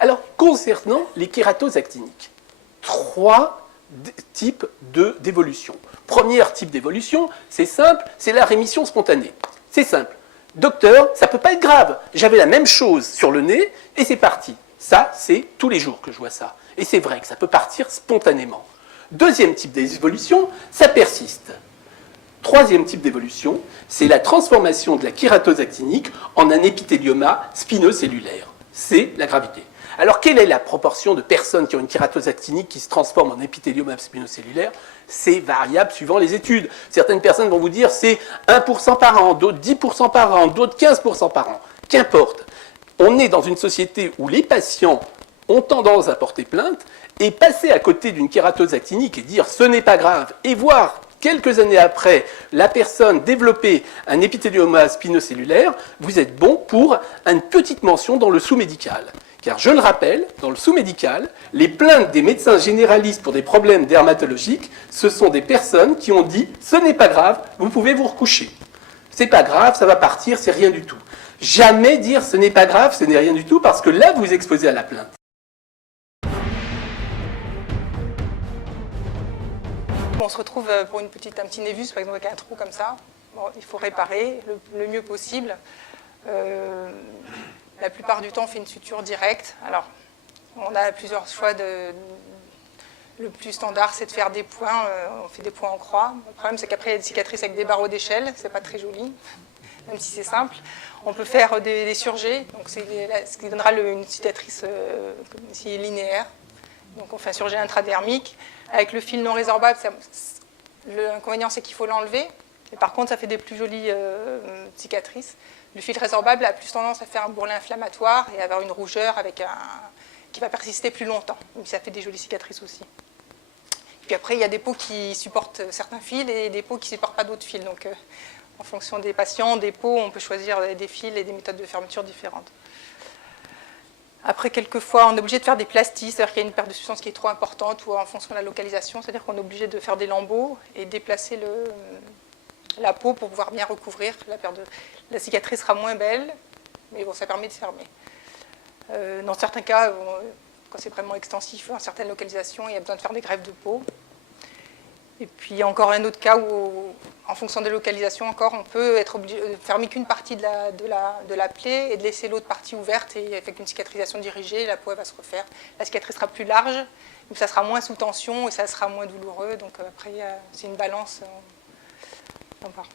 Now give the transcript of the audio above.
Alors, concernant les kératoses actiniques, 3 types d'évolution. Premier type d'évolution, c'est simple, c'est la rémission spontanée. C'est simple. Docteur, ça ne peut pas être grave. J'avais la même chose sur le nez et c'est parti. Ça, c'est tous les jours que je vois ça. Et c'est vrai que ça peut partir spontanément. Deuxième type d'évolution, ça persiste. Troisième type d'évolution, c'est la transformation de la kératose actinique en un épithélioma spinocellulaire. C'est la gravité. Alors, quelle est la proportion de personnes qui ont une kératose actinique qui se transforme en épithélioma spinocellulaire? C'est variable suivant les études. Certaines personnes vont vous dire c'est 1% par an, d'autres 10% par an, d'autres 15% par an. Qu'importe. On est dans une société où les patients ont tendance à porter plainte et passer à côté d'une kératose actinique et dire ce n'est pas grave et voir quelques années après la personne développer un épithélioma spinocellulaire, vous êtes bon pour une petite mention dans le sous-médical. Car je le rappelle, dans le sous-médical, les plaintes des médecins généralistes pour des problèmes dermatologiques, ce sont des personnes qui ont dit « ce n'est pas grave, vous pouvez vous recoucher. C'est pas grave, ça va partir, c'est rien du tout. » Jamais dire « ce n'est pas grave, ce n'est rien du tout » parce que là, vous vous exposez à la plainte. On se retrouve pour un petit névus, par exemple, avec un trou comme ça. Bon, il faut réparer le mieux possible. La plupart du temps, on fait une suture directe. Alors, on a plusieurs choix. Le plus standard, c'est de faire des points. On fait des points en croix. Le problème, c'est qu'après, il y a des cicatrices avec des barreaux d'échelle. C'est pas très joli, même si c'est simple. On peut faire des surgés. Donc, c'est ce qui donnera une cicatrice ici, linéaire. Donc, on fait un surgé intradermique. Avec le fil non résorbable, l'inconvénient, c'est qu'il faut l'enlever. Et par contre, ça fait des plus jolies cicatrices. Le fil résorbable a plus tendance à faire un bourrelet inflammatoire et à avoir une rougeur qui va persister plus longtemps. Mais ça fait des jolies cicatrices aussi. Puis après, il y a des peaux qui supportent certains fils et des peaux qui ne supportent pas d'autres fils. Donc, en fonction des patients, des peaux, on peut choisir des fils et des méthodes de fermeture différentes. Après, quelquefois, on est obligé de faire des plasties, c'est-à-dire qu'il y a une perte de substance qui est trop importante ou en fonction de la localisation, c'est-à-dire qu'on est obligé de faire des lambeaux et déplacer la peau pour pouvoir bien recouvrir. La cicatrice sera moins belle, mais bon, ça permet de fermer. Dans certains cas, quand c'est vraiment extensif, en certaines localisations, il y a besoin de faire des greffes de peau. Et puis, il y a encore un autre cas où, en fonction des localisations, encore, on peut être obligé de fermer qu'une partie de la plaie et de laisser l'autre partie ouverte. Et avec une cicatrisation dirigée, la peau elle va se refaire. La cicatrice sera plus large, donc ça sera moins sous tension et ça sera moins douloureux. Donc après, c'est une balance. On va voir.